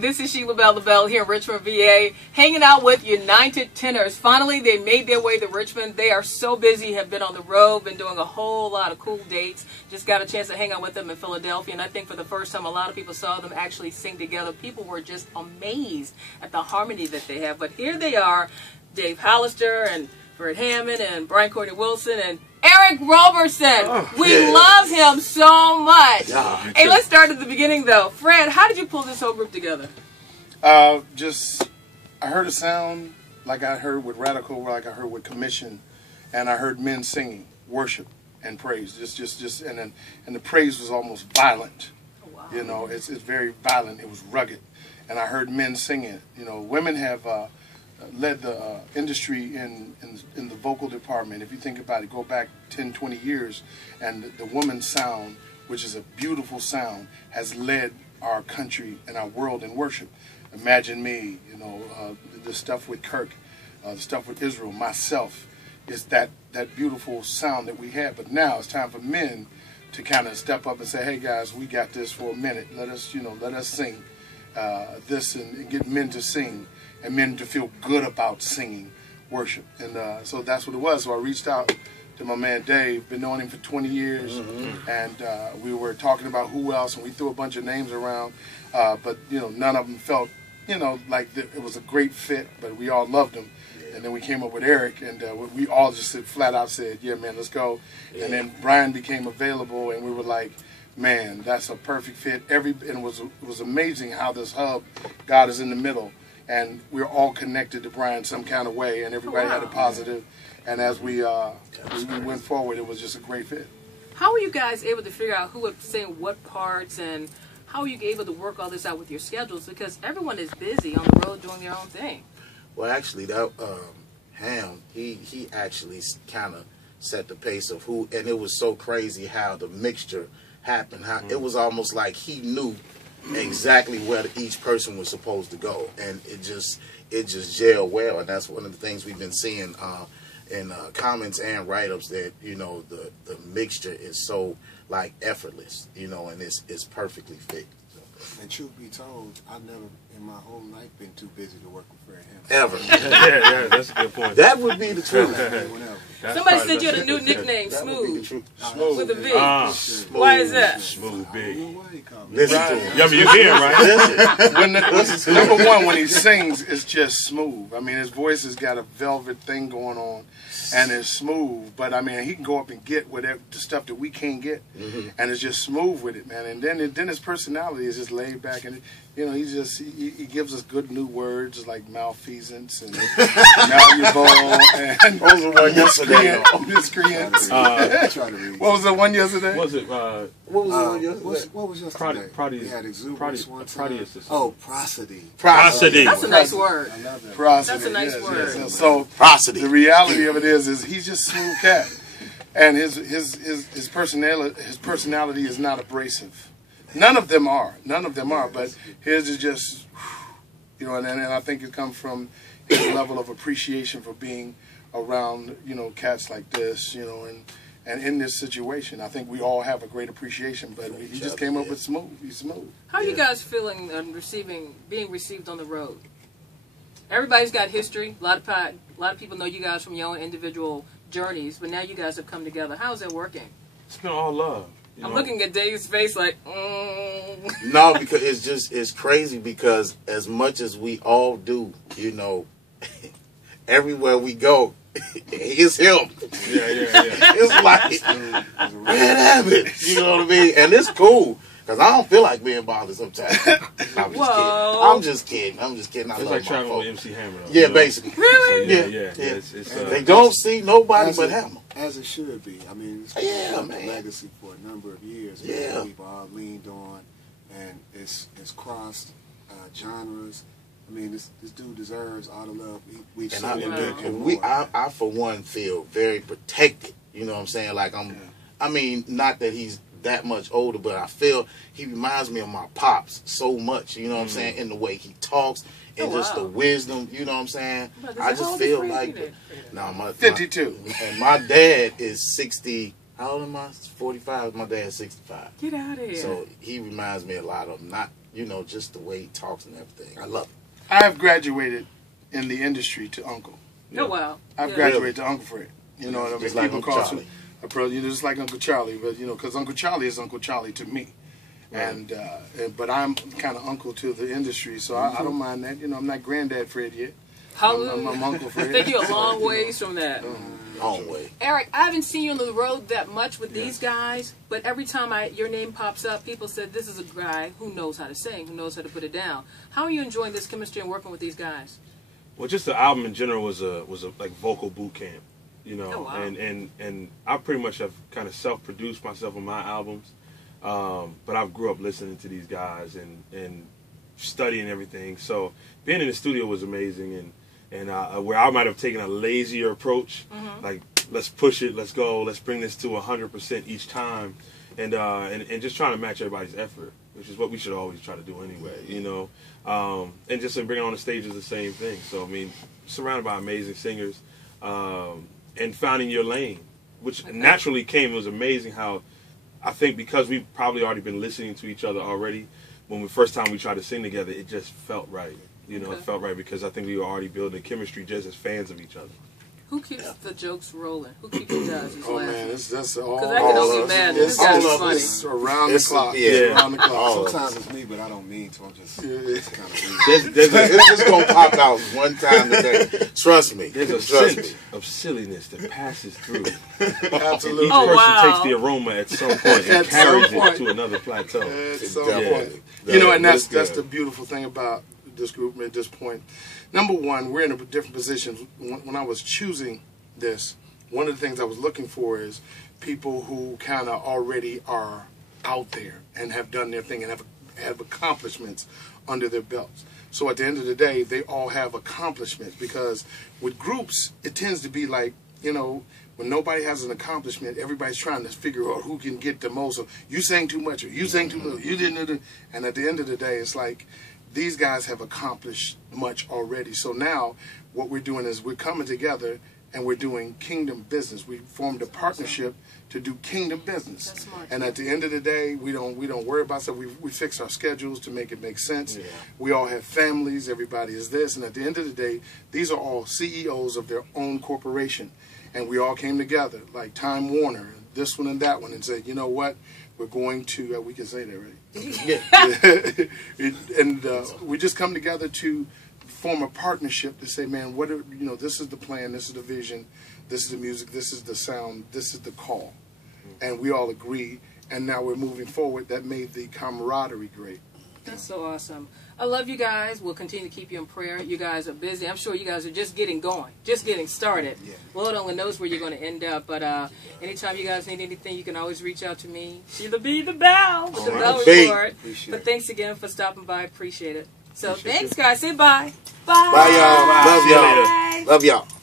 This is Sheilah Belle here in Richmond, VA, hanging out with United Tenors. Finally, they made their way to Richmond. They are so busy, have been on the road, been doing a whole lot of cool dates. Just got a chance to hang out with them in Philadelphia, and I think for the first time a lot of people saw them actually sing together. People were just amazed at the harmony that they have. But here they are, Dave Hollister and Fred Hammond and Courtney Wilson and Eric Robersn. Oh, we yeah. love him so much. Yeah, hey, let's start at the beginning though. Fred, how did you pull this whole group together? I heard a sound like I heard with Radical, like I heard with Commission, and I heard men singing, worship and praise. And the praise was almost violent. Oh, wow. You know, it's very violent. It was rugged, and I heard men singing. You know, women have led the industry in the vocal department. If you think about it, go back 10, 20 years, and the woman's sound, which is a beautiful sound, has led our country and our world in worship. Imagine Me, you know, the stuff with Kirk, the stuff with Israel, myself, is that beautiful sound that we have. But now it's time for men to kind of step up and say, hey guys, we got this for a minute. Let us sing this and get men to sing and men to feel good about singing worship. And so that's what it was. So I reached out to my man Dave, been knowing him for 20 years, and we were talking about who else, and we threw a bunch of names around, but you know, none of them felt, you know, like it was a great fit, but we all loved him. And then we came up with Eric, and we all just flat out said, yeah, man, let's go. Yeah. And then Brian became available, and we were like, man, that's a perfect fit. And it was amazing how this hub, God is in the middle, and we're all connected to Brian some kind of way, and everybody had a positive. And as we went forward, it was just a great fit. How were you guys able to figure out who would sing what parts, and how were you able to work all this out with your schedules? Because everyone is busy on the road doing their own thing. Well, actually, that Ham, he actually kind of set the pace of who, and it was so crazy how the mixture happened. How it was almost like he knew exactly where each person was supposed to go, and it just gelled well. And that's one of the things we've been seeing in comments and write-ups, that, you know, the mixture is so like effortless, you know, and it's perfectly fit. So. And truth be told, I've never in my whole life been too busy to work with Fred Hammond. Ever. yeah, that's a good point. That would be the truth. Somebody said you had a new nickname, That would be the Smooth, truth. with a V. Smooth. Why is that? Smooth big. Listen to him. Yeah, I mean, you're there, right? Number one, when he sings, it's just smooth. I mean, his voice has got a velvet thing going on, and it's smooth. But I mean, he can go up and get whatever the stuff that we can't get, and it's just smooth with it, man. And then his personality is just laid back, and you know, he gives us good new words like malfeasance and malleable and What was the one yesterday? miscreant. What was the one yesterday? Was it? What was the one yesterday? What was yesterday? We had exuberance one time. Oh, prosody. Prosody. That's a nice word. I love that. Prosody, That's a nice yes, word. yes. So Prosody. the reality of it is he's just a smooth cat, and his personality is not abrasive. None of them are. None of them are. But his is just, you know, and I think it comes from his level of appreciation for being around, you know, cats like this, you know, and in this situation. I think we all have a great appreciation, but he just came up with smooth. He's smooth. How are you guys feeling being received on the road? Everybody's got history. A lot of people know you guys from your own individual journeys, but now you guys have come together. How's that working? It's been all love. I'm looking at Dave's face like, No, because it's crazy, because as much as we all do, you know, everywhere we go, it's him. Yeah. It's like Fred Hammond, you know what I mean? And it's cool, because I don't feel like being bothered sometimes. I'm just kidding. I It's love like my traveling with folks. MC Hammer. Though, Yeah, you know? basically. really? Yeah. It's, They don't see nobody but Hammer. As it should be. I mean, it's Yeah, been a man. legacy for a number of years. Yeah. We've all leaned on, and it's crossed genres. I mean, this dude deserves all the love we've And seen. I for one feel very protected. You know what I'm saying? Like I mean, not that he's that much older, but I feel he reminds me of my pops so much. You know what I'm saying? In the way he talks and just the wisdom. You know what I'm saying? I just feel like my 52. And my dad is 60. How old am I? 45. My dad's 65. Get out of here. So he reminds me a lot of him. Not you know, just the way he talks and everything. I love it. I have graduated in the industry to Uncle. Oh, wow. I've graduated to Uncle Fred. You know what I mean? Just like People Uncle call Charlie. you know, just like Uncle Charlie, but you know, because Uncle Charlie is Uncle Charlie to me, and but I'm kind of uncle to the industry, so I don't mind that. You know, I'm not Granddad Fred yet. Hallelujah. I'm Uncle I Fred. think you're a long ways from that. Long way. Eric, I haven't seen you on the road that much with these guys, but every time your name pops up, people said this is a guy who knows how to sing, who knows how to put it down. How are you enjoying this chemistry and working with these guys? Well, just the album in general was a like vocal boot camp, you know, Oh, wow. and I pretty much have kind of self-produced myself on my albums, but I grew up listening to these guys and studying everything. So being in the studio was amazing, and where I might have taken a lazier approach, like let's push it, let's go, let's bring this to 100% each time, and just trying to match everybody's effort, which is what we should always try to do anyway, you know. And just bringing on the stage is the same thing. So I mean, surrounded by amazing singers, and finding your lane, which naturally came. It was amazing how I think because we've probably already been listening to each other already. When the first time we tried to sing together, it just felt right. You know, it felt right because I think we were already building chemistry just as fans of each other. Who keeps the jokes rolling? Who keeps you guys Oh man, laughing? that's all. Because I can only imagine. This guy's funny. It's around the clock. Yeah. Around the clock. Sometimes it's me, but I don't mean to. I'm just kind of weird. It's just gonna pop out one time today. Trust me. There's a Trust sense me. of silliness that passes through. Absolutely. Each Oh, person wow. takes the aroma at some point and At some carries point. it to another plateau. At some Definitely. point. You know, and that's That's the beautiful thing about this group at this point. Number one, we're in a different position. When I was choosing this, one of the things I was looking for is people who kind of already are out there and have done their thing and have accomplishments under their belts. So at the end of the day, they all have accomplishments, because with groups, it tends to be like, you know, when nobody has an accomplishment, everybody's trying to figure out who can get the most. Or you sang too much, or you sang too little, you didn't. And at the end of the day, it's like these guys have accomplished much already. So now what we're doing is we're coming together and we're doing kingdom business. We formed a partnership to do kingdom business. That's smart. And at the end of the day, we don't worry about stuff. We fix our schedules to make it make sense. Yeah. We all have families. Everybody is this. And at the end of the day, these are all CEOs of their own corporation. And we all came together, like Time Warner, this one and that one, and said, you know what? We're going to, we can say that, right? And we just come together to form a partnership to say, man, what are, you know, this is the plan, this is the vision, this is the music, this is the sound, this is the call. And we all agree, and now we're moving forward. That made the camaraderie great. That's so awesome. I love you guys. We'll continue to keep you in prayer. You guys are busy. I'm sure you guys are just getting going, just getting started. Yeah. Lord only knows where you're going to end up. But anytime you guys need anything, you can always reach out to me. Sheilah Belle with the Bell B. Report. Appreciate But it. thanks again for stopping by. Appreciate it. So Appreciate thanks, you. guys. Say bye. Bye. Bye, y'all. Love See you y'all. later. Love y'all.